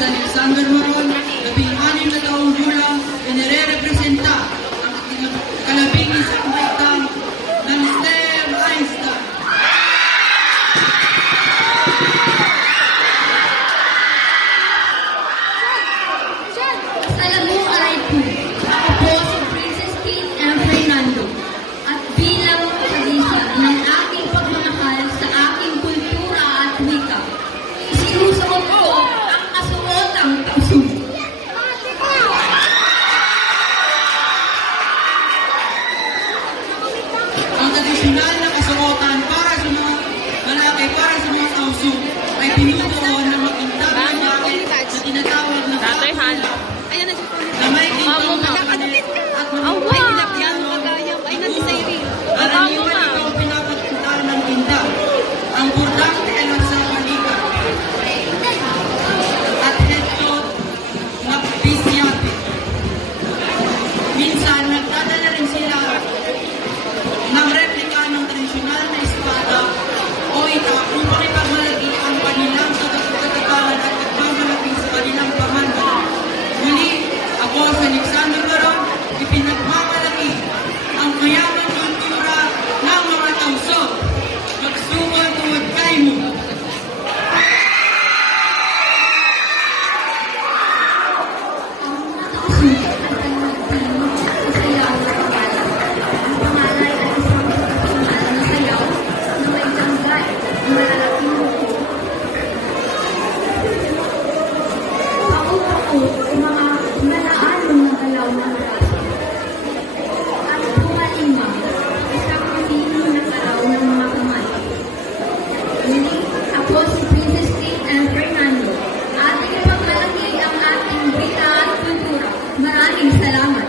si Alexander Maron, 16 na taong gulang, inirepresenta ang kalabing isang baitang ng STEM Einstein. Salamu alaikum. Ako po si Princess Kate M. Fernando. At bilang kadisa ng aking pagmamahal sa aking kultura at wika, isinusuot ko ang kasuotang tausug. Ang tradisyonal na kasuotan para sa mga lalaki, para sa mga tausug, ay pinutuon ng magandang lalaki na tinatawag na Tatay Han. Ayan na si Tony. na may kitang Nakakadapit kapalit at Ay, mamumay nilagyan mo kagayam. Ay, nandisayri. karaniwan ikaw pinapatunta ng tinda. Ang burdante ay nasa balikat. At heto, nagpisyate. Minsan, nagdadala rin sila ng replika ng tradisyonal na espada o ita upang ipagmalaki ang kanilang katatapangan at pagmamalaki sa kanilang pamana. Muli, ako sa Alexander Maron, ipinagmamalaki ang mayamang kultura ng mga tauso. Magsuwal tuwad kayo mo. Ang mga tausug at ang nagpinod sa sayaw na kabala. Ang pangalay ay isang tradisyonal na sayaw na may tanggay na malalaking buko. Paut-paut sa mga nalaanong na galaw ng braso. At pumalima, isang matino na galaw ng mga kamay. Muli, ako si Princess Kate M. Fernando. Ating ipagmalaki ang ating wika at kultura. Maraming salamat.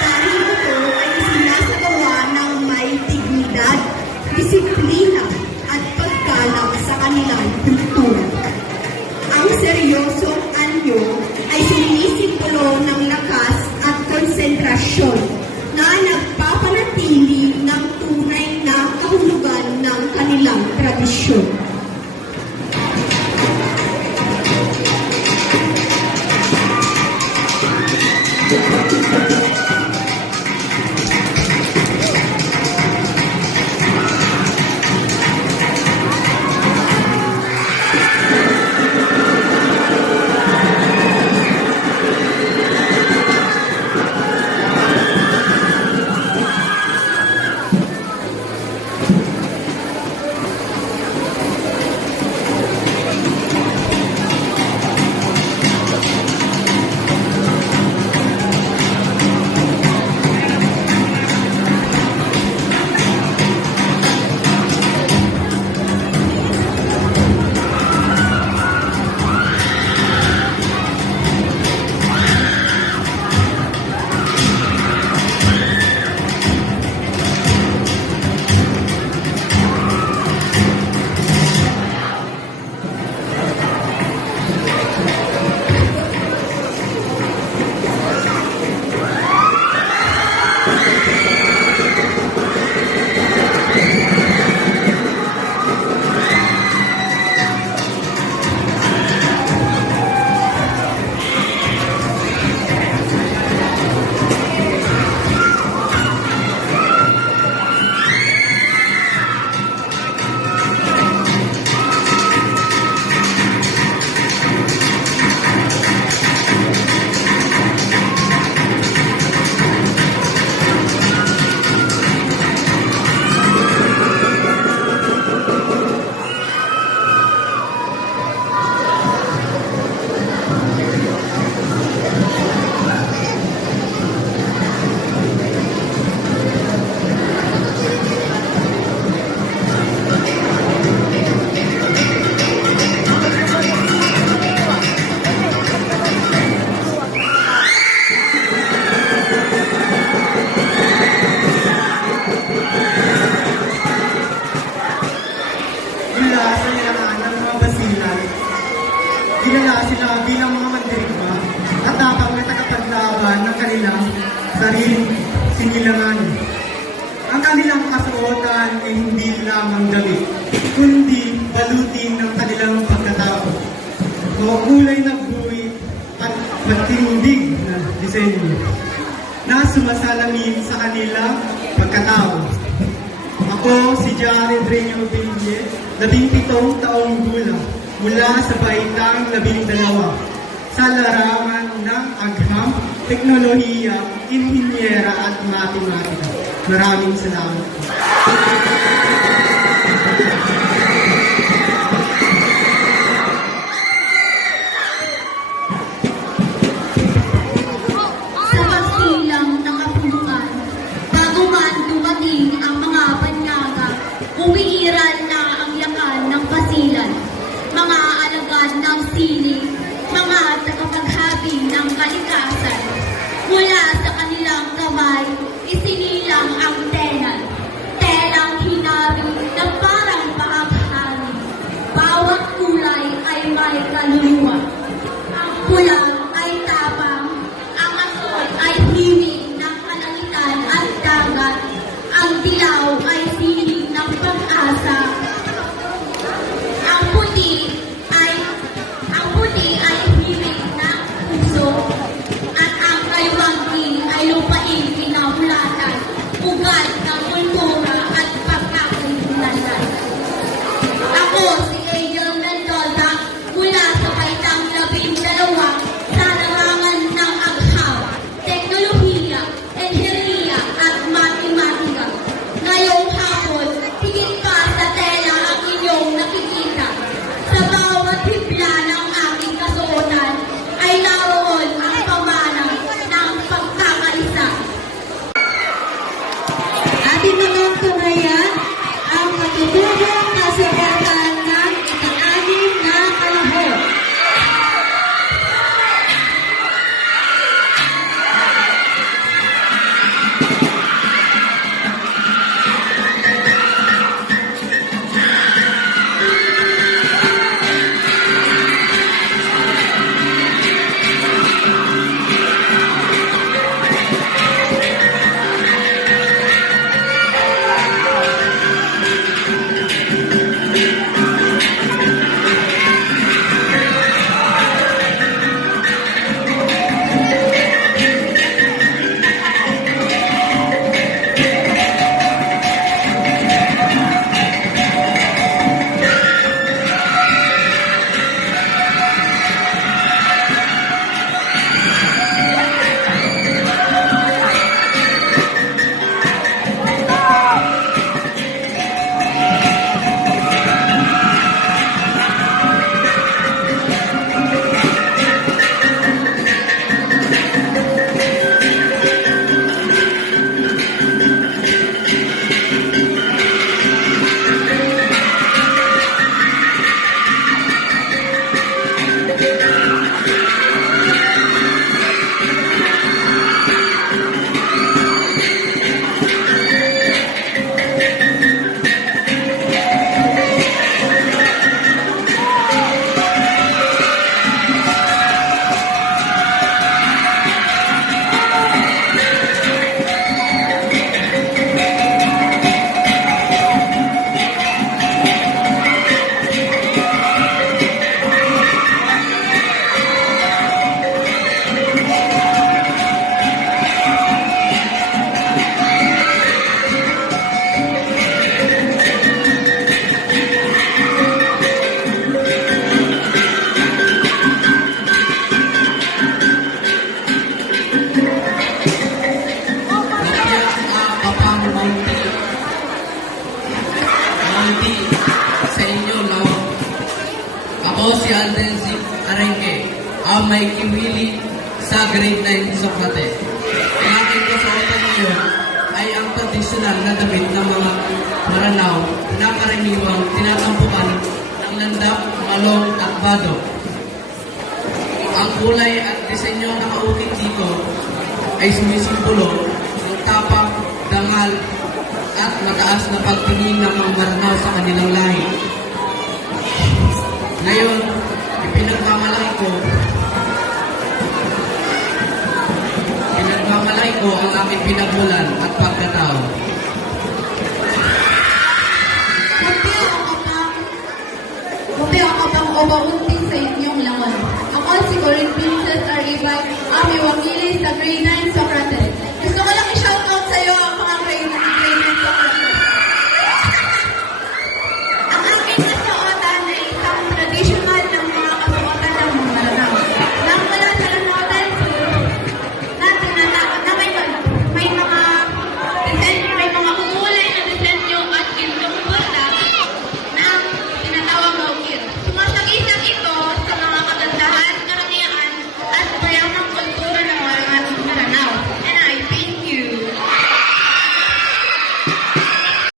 Dahil ito ay sinasagawa ng may dignidad, disiplina at paggalang sa kanilang kultura. Ang seryosong anyo ay sinisimbolo ng lakas at konsentrasyon na nagpapanatili ng tunay na kahulugan ng kanilang tradisyon. kilala sila bilang mga mandirigma at tapang na tagapaglaban ng kanilang sariling sinilangan. Ang kanilang kasuotan ay hindi lamang damit, kundi balutin ng kanilang pagkatao. Kulay na buwit at matindig na disenyo na sumasalamin sa kanilang pagkatao. Ako si Jared Reño Ville, 17 taong gulang, mula sa baitang 12 sa larangan ng agham, teknolohiya, inhinyera at matematika. Maraming salamat po. Sa pagsilang ng kapuluan, bago man dumating ang mga banyaga, umiiral na ang yakan ng pasilan, mga alagad ng sining, mga tagapaghabi ng kalikasan. Mula sa kanilang kamay, isinilang ang tenan, telang hinari na parang paaghangin. Bawat kulay ay may kaluluwa. Ang pulang ay tapang, ang asul ay himig ng kalangitan at dagat, ang dilaw ay sinig ng pag-asa. Ang puti ay himig ng puso, at ang kaliwangin ay lupain pinamulatan, ugat ng kultura at pagkakaintindahan. Ako si Angel Mendoza, mula sa baitang 12 sa larangan ng agham, teknolohiya, enhinyeriya at matematika. Ngayong hapon, higit pa sa tela ang inyong nakikita. Sa bawat hibla ng aking kasuotan ay naroon ang pamana ng pagkakaisa. Ating mga tunghayan, ang matutulong kasabatan ng ika-anim na kalahok. Ako si Alden C. Arengke, ang may kiwili sa grade 9 sa Makati. Ang aking kasuotan ngayon ay ang tradisyonal na damit ng mga Maranao na karaniwang tinatampukan ng landap, malong at bado. Ang kulay at disenyo na nakaukit dito ay sumisimbolo ng tapang, dangal at mataas na pagtingin ng mga Maranao sa kanilang lahi. Ngayon, ipinagmamalaki aking pinagmulan at pagkatao. Mapi ako pang o maunti